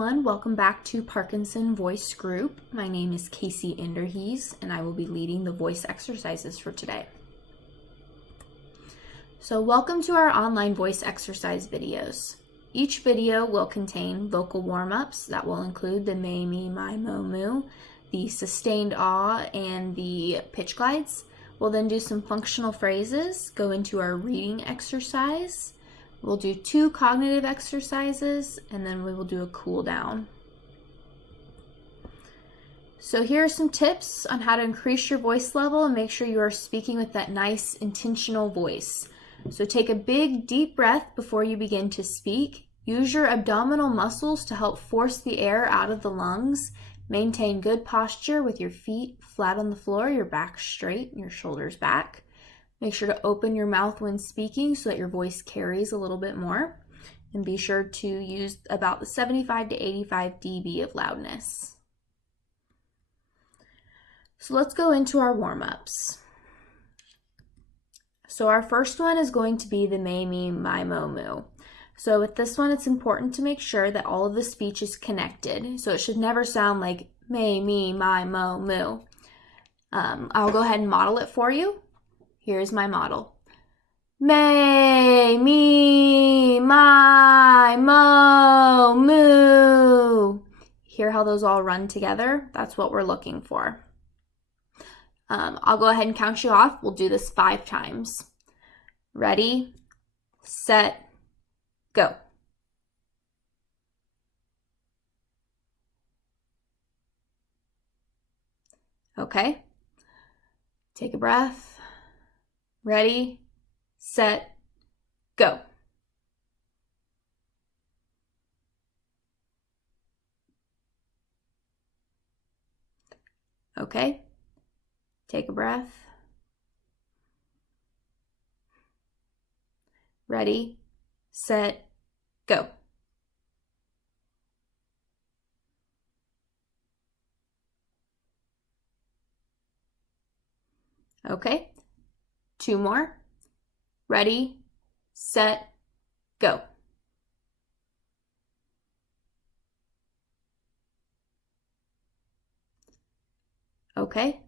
Welcome back to Parkinson Voice Group. My name is Casey Enderhees, and I will be leading the voice exercises for today. So welcome to our online voice exercise videos. Each video will contain vocal warm-ups that will include the may, me, my, mo, moo, the sustained ah, and the pitch glides. We'll then do some functional phrases, go into our reading exercise. We'll do 2 cognitive exercises, and then we will do a cool down. So here are some tips on how to increase your voice level and make sure you are speaking with that nice, intentional voice. So take a big, deep breath before you begin to speak. Use your abdominal muscles to help force the air out of the lungs. Maintain good posture with your feet flat on the floor, your back straight, and your shoulders back. Make sure to open your mouth when speaking so that your voice carries a little bit more. And be sure to use about the 75 to 85 dB of loudness. So let's go into our warm-ups. So our first one is going to be the may, me, my, mo, moo. So with this one, it's important to make sure that all of the speech is connected. So it should never sound like may, me, my, mo, moo. I'll go ahead and model it for you. Here's my model. May, me, my, mo, moo. Hear how those all run together? That's what we're looking for. I'll go ahead and count you off. We'll do this 5 times. Ready, set, go. Okay. Take a breath. Ready, set, go. Okay, take a breath. Ready, set, go. Okay, 2 more. Ready, set, go. Okay,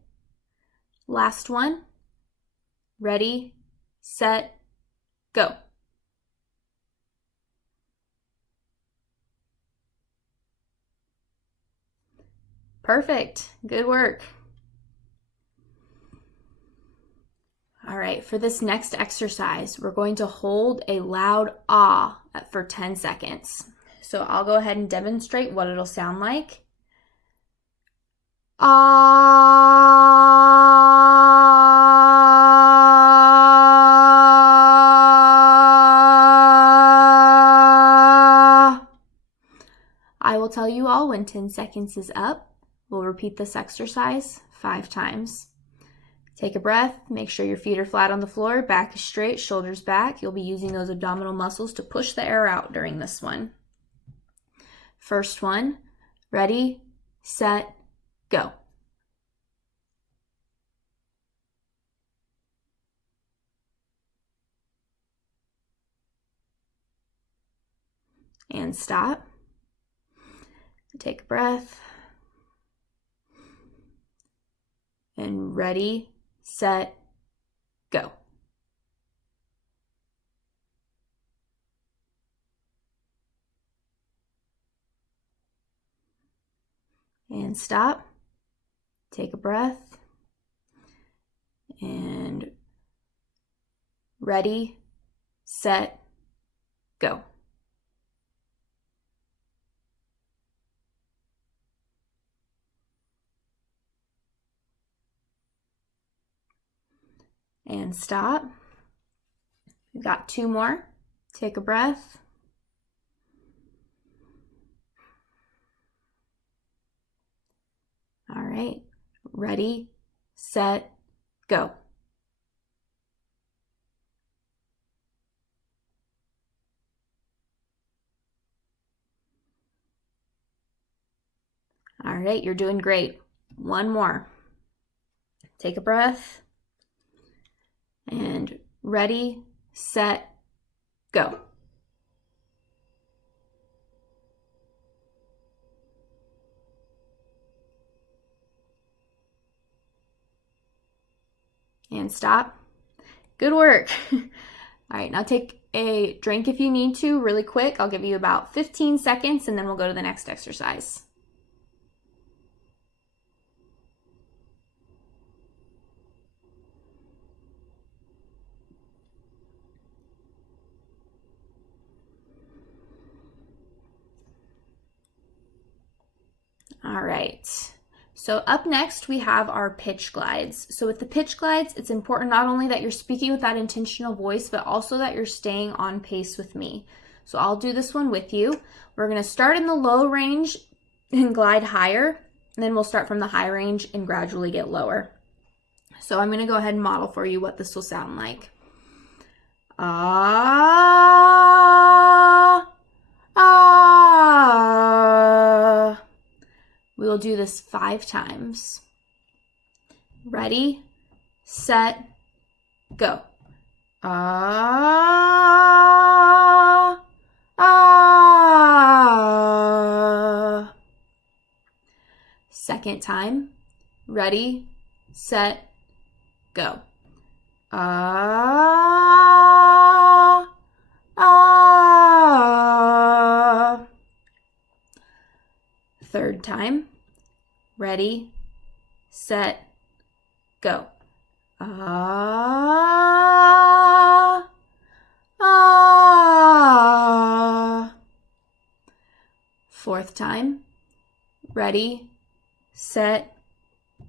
last one. Ready, set, go. Perfect, good work. All right, for this next exercise, we're going to hold a loud ah for 10 seconds. So I'll go ahead and demonstrate what it'll sound like. Ah. I will tell you all when 10 seconds is up. We'll repeat this exercise 5 times. Take a breath, make sure your feet are flat on the floor, back is straight, shoulders back. You'll be using those abdominal muscles to push the air out during this one. First one, ready, set, go. And stop. Take a breath. And ready, set, go. And stop. Take a breath. And ready, set, go. And stop. We've got 2 more. Take a breath. All right, ready, set, go. All right, you're doing great. 1 more. Take a breath. And ready, set, go. And stop. Good work. All right, now take a drink if you need to, really quick. I'll give you about 15 seconds and then we'll go to the next exercise. All right. So up next, we have our pitch glides. So with the pitch glides, it's important not only that you're speaking with that intentional voice, but also that you're staying on pace with me. So I'll do this one with you. We're going to start in the low range and glide higher, and then we'll start from the high range and gradually get lower. So I'm going to go ahead and model for you what this will sound like. Ah, ah. We will do this 5 times. Ready, set, go. Ah, ah. Second time. Ready, set, go. Ah, ah. Third time. Ready, set, go. Ah, ah. Fourth time. Ready, set,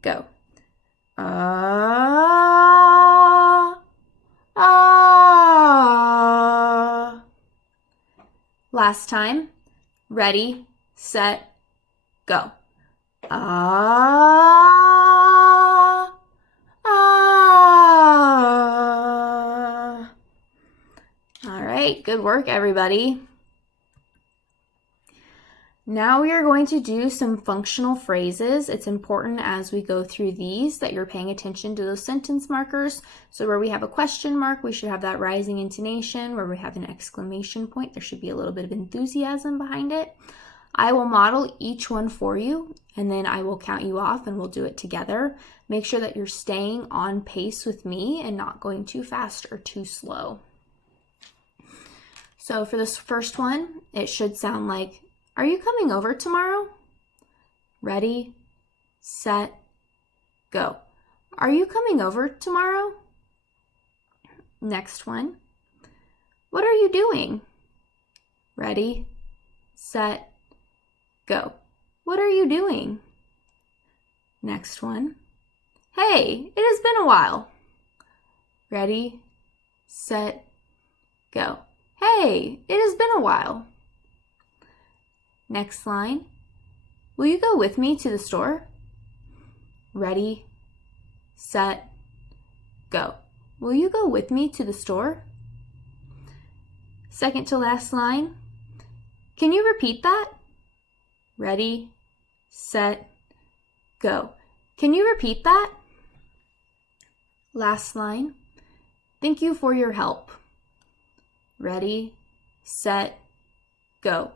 go. Ah, ah. Last time. Ready, set, go. Ah, ah. All right, good work, everybody. Now we are going to do some functional phrases. It's important as we go through these that you're paying attention to those sentence markers. So where we have a question mark, we should have that rising intonation. Where we have an exclamation point, there should be a little bit of enthusiasm behind it. I will model each one for you, and then I will count you off and we'll do it together. Make sure that you're staying on pace with me and not going too fast or too slow. So for this first one, it should sound like, are you coming over tomorrow? Ready, set, go. Are you coming over tomorrow? Next one. What are you doing? Ready, set, go. What are you doing? Next one. Hey, it has been a while. Ready, set, go. Hey, it has been a while. Next line. Will you go with me to the store? Ready, set, go. Will you go with me to the store? Second to last line. Can you repeat that? Ready, set, go. Can you repeat that? Last line. Thank you for your help. Ready, set, go.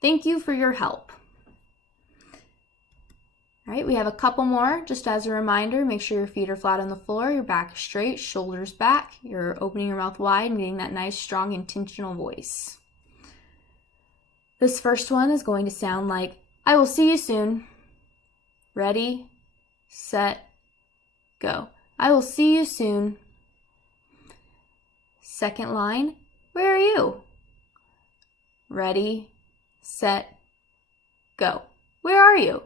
Thank you for your help. All right, we have a couple more. Just as a reminder, make sure your feet are flat on the floor, your back is straight, shoulders back. You're opening your mouth wide and getting that nice, strong, intentional voice. This first one is going to sound like, I will see you soon. Ready, set, go. I will see you soon. Second line, where are you? Ready, set, go. Where are you?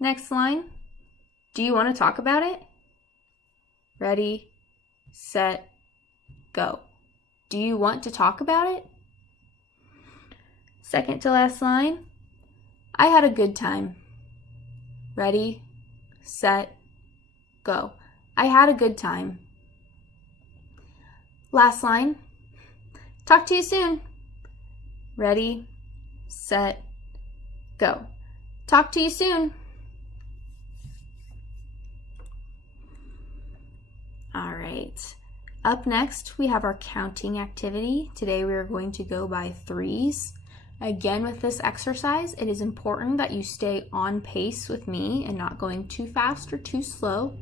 Next line, do you want to talk about it? Ready, set, go. Do you want to talk about it? Second to last line, I had a good time. Ready, set, go. I had a good time. Last line, talk to you soon. Ready, set, go. Talk to you soon. All right. Up next, we have our counting activity. Today we are going to go by 3s. Again, with this exercise, it is important that you stay on pace with me and not going too fast or too slow.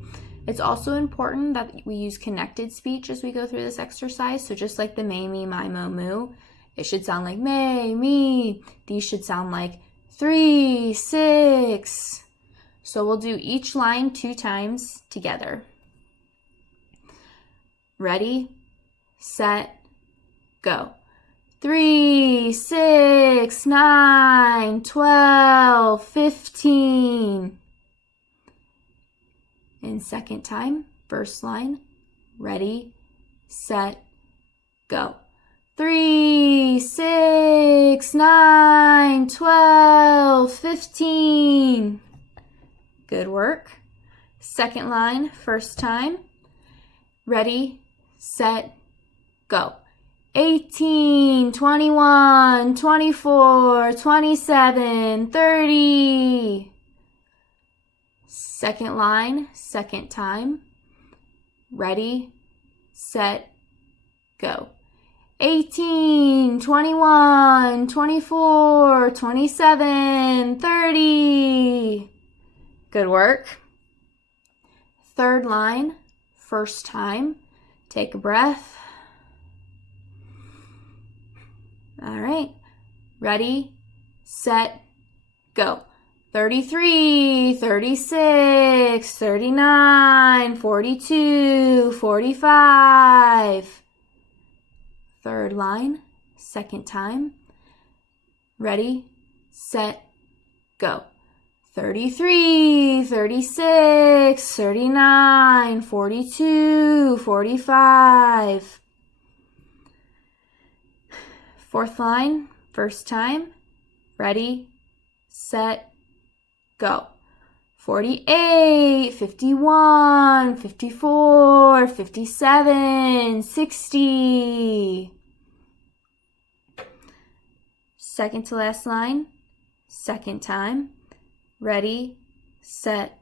It's also important that we use connected speech as we go through this exercise. So just like the may, me, my, mo, moo, it should sound like may, me. These should sound like 3, 6. So we'll do each line 2 times together. Ready, set, go. 3, 6, 9, 12, 15. And second time, first line. Ready, set, go. 3, 6, 9, 12, 15. Good work. Second line, first time. Ready, set, go. 18, 21, 24, 27, 30. Second line, second time. Ready, set, go. 18, 21, 24, 27, 30. Good work. Third line, first time. Take a breath. All right. Ready, set, go. 33, 36, 39, 42, 45. Third line, second time. Ready, set, go. 33, 36, 39, 42, 45. Fourth line, first time. Ready, set, go. 48, 51, 54, 57, 60. Second to last line, second time. Ready, set,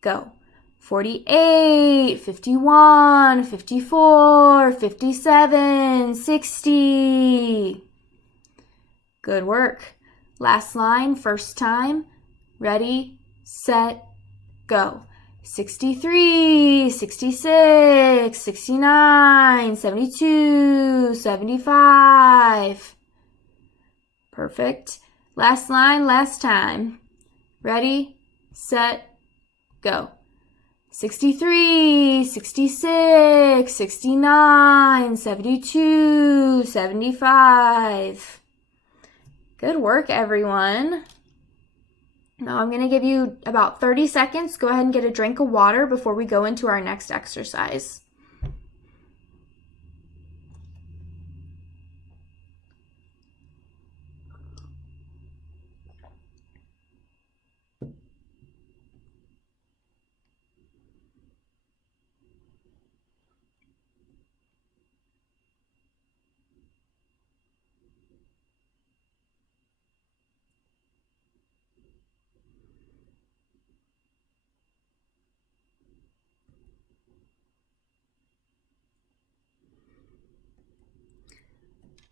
go. 48, 51, 54, 57, 60. Good work. Last line, first time. Ready, set, go. 63, 66, 69, 72, 75. Perfect. Last line, last time. Ready, set, go. 63, 66, 69, 72, 75. Good work, everyone. Now I'm going to give you about 30 seconds. Go ahead and get a drink of water before we go into our next exercise.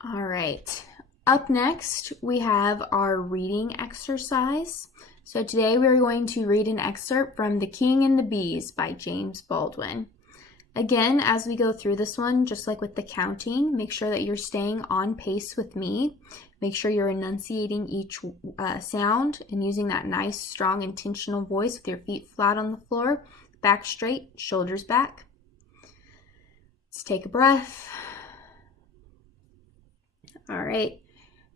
All right, up next we have our reading exercise. So today we're going to read an excerpt from The King and the Bees by James Baldwin. Again, as we go through this one, just like with the counting, make sure that you're staying on pace with me. Make sure you're enunciating each sound and using that nice, strong, intentional voice with your feet flat on the floor, back straight, shoulders back. Let's take a breath. All right,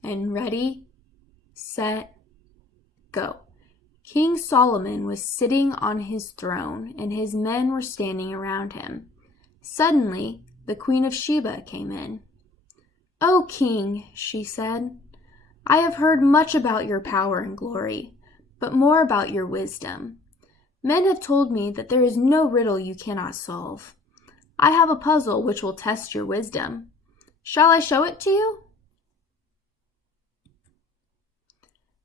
and ready, set, go. King Solomon was sitting on his throne, and his men were standing around him. Suddenly, the Queen of Sheba came in. "O King," she said, "I have heard much about your power and glory, but more about your wisdom. Men have told me that there is no riddle you cannot solve. I have a puzzle which will test your wisdom. Shall I show it to you?"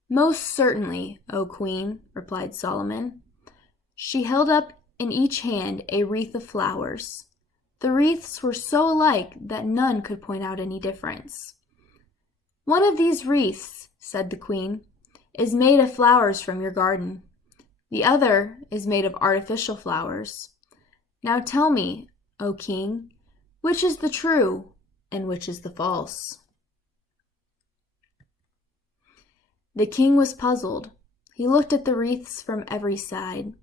"Most certainly, O Queen," replied Solomon. She held up in each hand a wreath of flowers. The wreaths were so alike that none could point out any difference. "One of these wreaths," said the Queen, "is made of flowers from your garden. The other is made of artificial flowers. Now tell me, O king, which is the true and which is the false?" The king was puzzled. He looked at the wreaths from every side.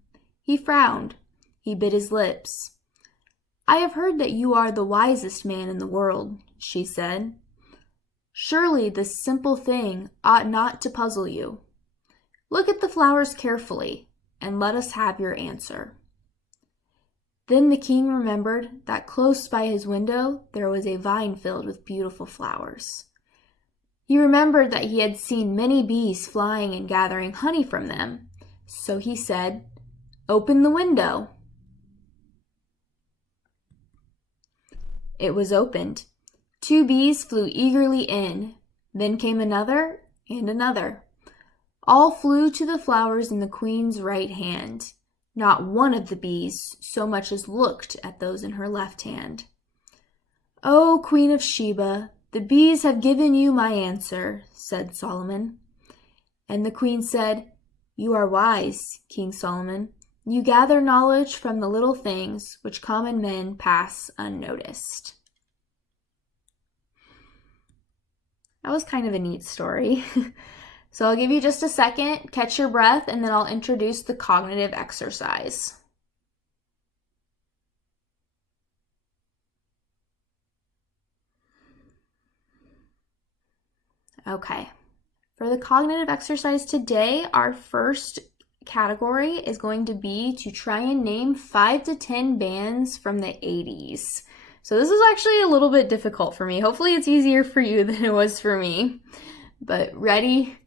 He frowned. He bit his lips. "I have heard that you are the wisest man in the world," she said. "Surely this simple thing ought not to puzzle you. Look at the flowers carefully, and let us have your answer." Then the king remembered that close by his window there was a vine filled with beautiful flowers. He remembered that he had seen many bees flying and gathering honey from them. So he said, "Open the window." It was opened. 2 bees flew eagerly in. Then came another and another. All flew to the flowers in the queen's right hand. Not one of the bees so much as looked at those in her left hand. "O Queen of Sheba, the bees have given you my answer," said Solomon. And the queen said, "You are wise, King Solomon. You gather knowledge from the little things which common men pass unnoticed." That was kind of a neat story. So I'll give you just a second, catch your breath, and then I'll introduce the cognitive exercise. Okay, for the cognitive exercise today, our first category is going to be to try and name 5 to 10 bands from the 80s. So this is actually a little bit difficult for me. Hopefully it's easier for you than it was for me. But ready,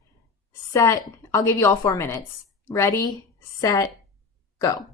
set, I'll give you all 4 minutes. Ready, set, go.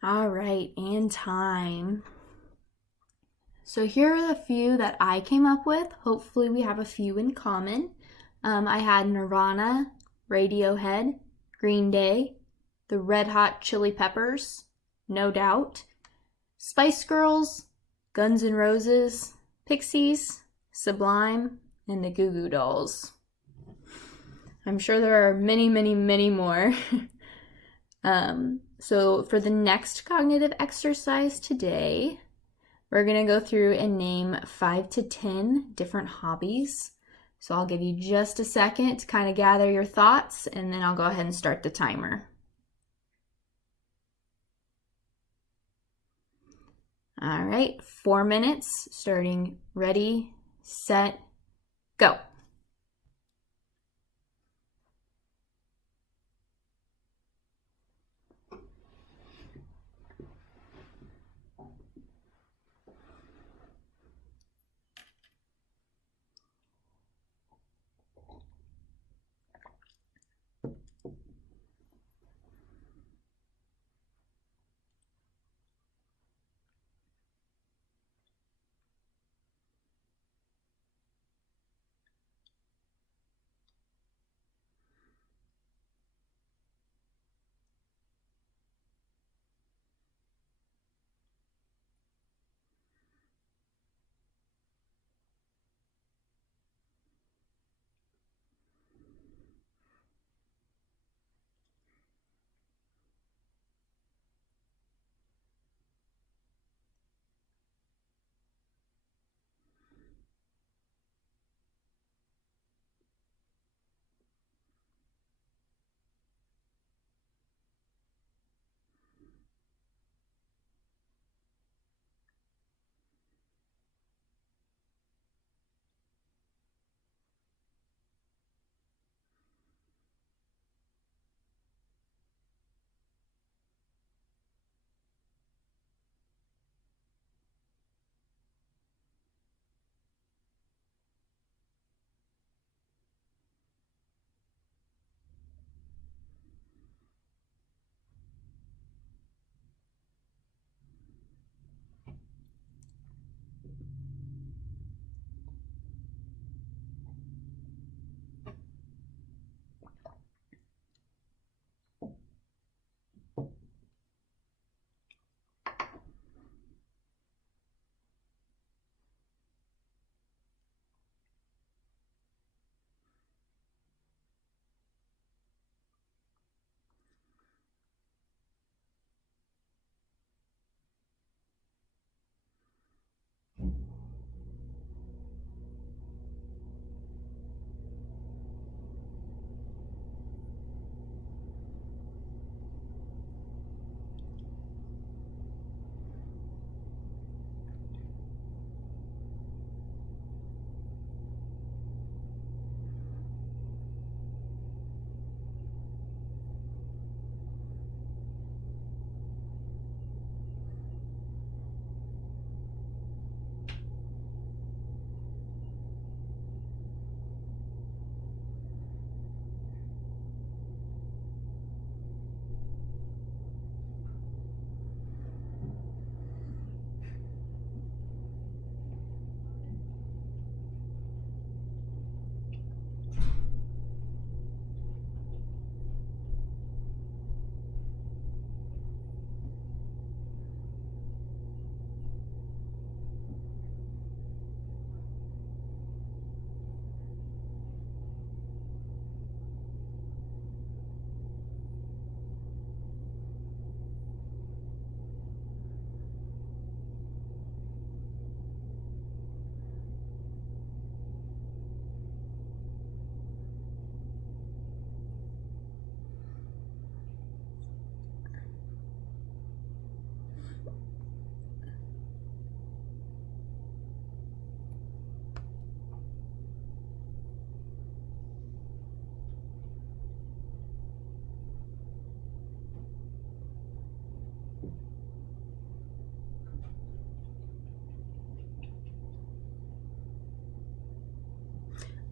All right, and time. So here are the few that I came up with. Hopefully we have a few in common. I had Nirvana, Radiohead, Green Day, the Red Hot Chili Peppers, No Doubt, Spice Girls, Guns N' Roses, Pixies, Sublime, and the Goo Goo Dolls. I'm sure there are many, many, many more. So for the next cognitive exercise today, we're going to go through and name 5 to 10 different hobbies. So I'll give you just a second to kind of gather your thoughts, and then I'll go ahead and start the timer. All right, 4 minutes, starting ready, set, go.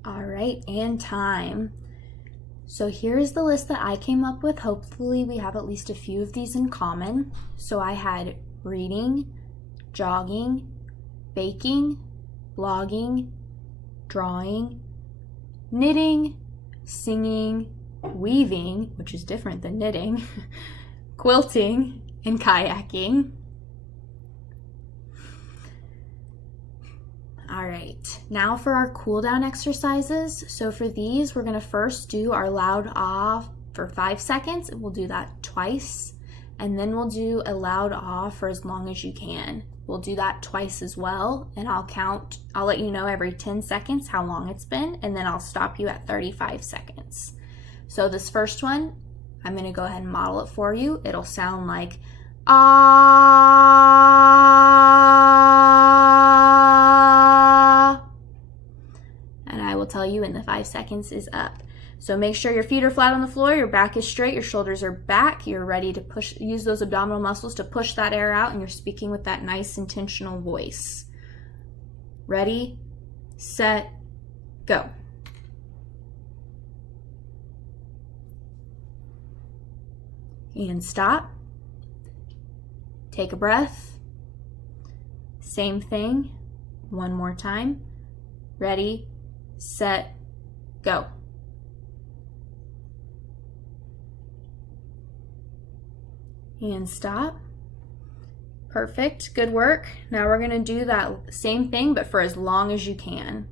All right, and time. So here's the list that I came up with. Hopefully we have at least a few of these in common. So I had reading, jogging, baking, blogging, drawing, knitting, singing, weaving, which is different than knitting, quilting, and kayaking. All right, now for our cool down exercises. So for these, we're gonna first do our loud ah for 5 seconds. We'll do that twice, and then we'll do a loud ah for as long as you can. We'll do that twice as well, and I'll let you know every 10 seconds how long it's been, and then I'll stop you at 35 seconds. So this first one, I'm gonna go ahead and model it for you. It'll sound like ah, and I will tell you when the 5 seconds is up. So make sure your feet are flat on the floor, your back is straight, your shoulders are back, you're ready to use those abdominal muscles to push that air out, and you're speaking with that nice intentional voice. Ready, set, go. And stop. Take a breath. Same thing. One more time. Ready, set, go. And stop. Perfect, good work. Now we're gonna do that same thing, but for as long as you can.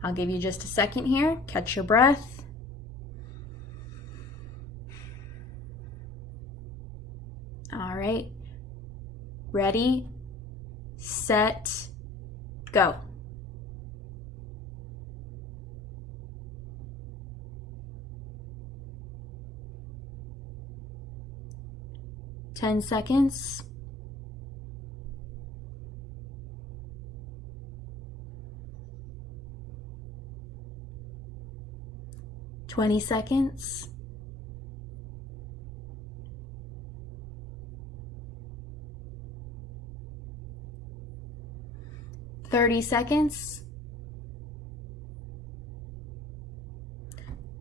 I'll give you just a second here. Catch your breath. All right, ready, set, go. Ten seconds. Twenty seconds. 30 seconds.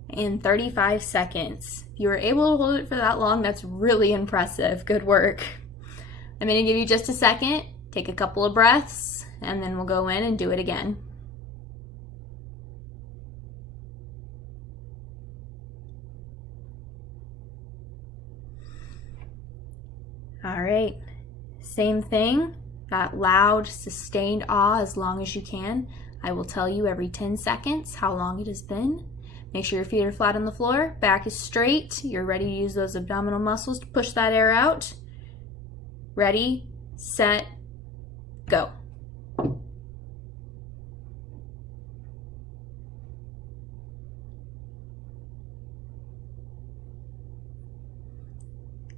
And 35 seconds. If you were able to hold it for that long, that's really impressive. Good work. I'm going to give you just a second. Take a couple of breaths, and then we'll go in and do it again. All right, same thing. That loud, sustained ah as long as you can. I will tell you every 10 seconds how long it has been. Make sure your feet are flat on the floor, back is straight. You're ready to use those abdominal muscles to push that air out. Ready, set, go.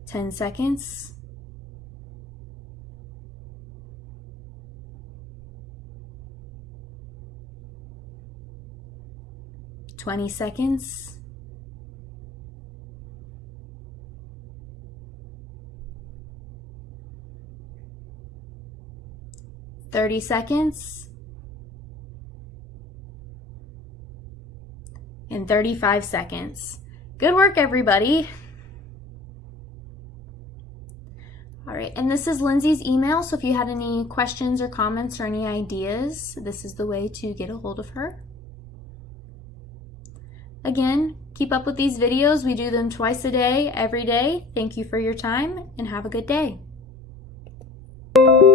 Ten seconds. 20 seconds. 30 seconds. And 35 seconds. Good work, everybody. All right, and this is Lindsay's email, so if you had any questions or comments or any ideas, this is the way to get a hold of her. Again, keep up with these videos. We do them twice a day, every day. Thank you for your time, and have a good day.